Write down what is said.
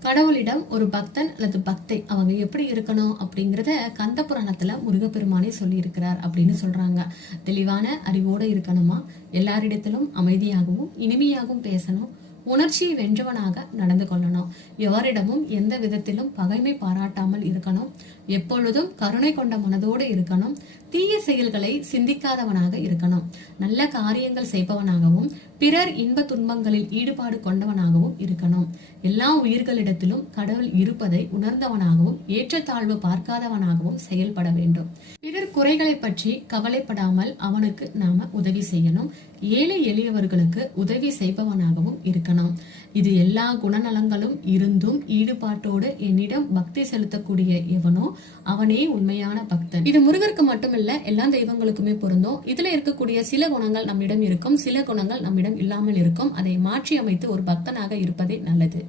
கடவுளிடம் ஒரு பக்தன் அல்லது பக்தை அவங்க எப்படி இருக்கணும் அப்படிங்கிறத கந்த புராணத்துல முருகப்பெருமானே சொல்லியிருக்கிறார் அப்படின்னு சொல்றாங்க. தெளிவான அறிவோட இருக்கணுமா? எல்லாரிடத்திலும் அமைதியாகவும் இனிமையாகவும் பேசணும். உணர்ச்சியை வென்றவனாக நடந்து கொள்ளணும். எவரிடமும் எந்த விதத்திலும் பகைமை பாராட்டாமல் இருக்கணும். எப்பொழுதும் கருணை கொண்ட மனதோடு இருக்கணும். தீய செயல்களை சிந்திக்காதவனாக இருக்கணும். நல்ல காரியங்கள் செய்பவனாகவும் பிறர் இன்ப துன்பங்களில் ஈடுபாடு கொண்டவனாகவும் இருக்கணும். எல்லா உயிர்களிடத்திலும் கடவுள் இருப்பதை உணர்ந்தவனாகவும் ஏற்றத்தாழ்வு பார்க்காதவனாகவும் செயல்பட வேண்டும். பிறர் குறைகளை பற்றி கவலைப்படாமல் அவனுக்கு நாம உதவி செய்யணும். ஏழை எளியவர்களுக்கு உதவி செய்பவனாகவும் இருக்கணும். இது எல்லா குணநலங்களும் இருந்தும் ஈடுபாட்டோடு என்னிடம் பக்தி செலுத்தக்கூடிய எவனோ அவனே உண்மையான பக்தன். இது முருகருக்கு மட்டுமில்ல எல்லா தெய்வங்களுக்குமே பொருந்தும். இதுல இருக்கக்கூடிய சில குணங்கள் நம்மிடம் இருக்கும் சில குணங்கள் நம்மிடம் இல்லாமல் இருக்கும். அதை மாற்றி அமைத்து ஒரு பக்தனாக இருப்பதே நல்லது.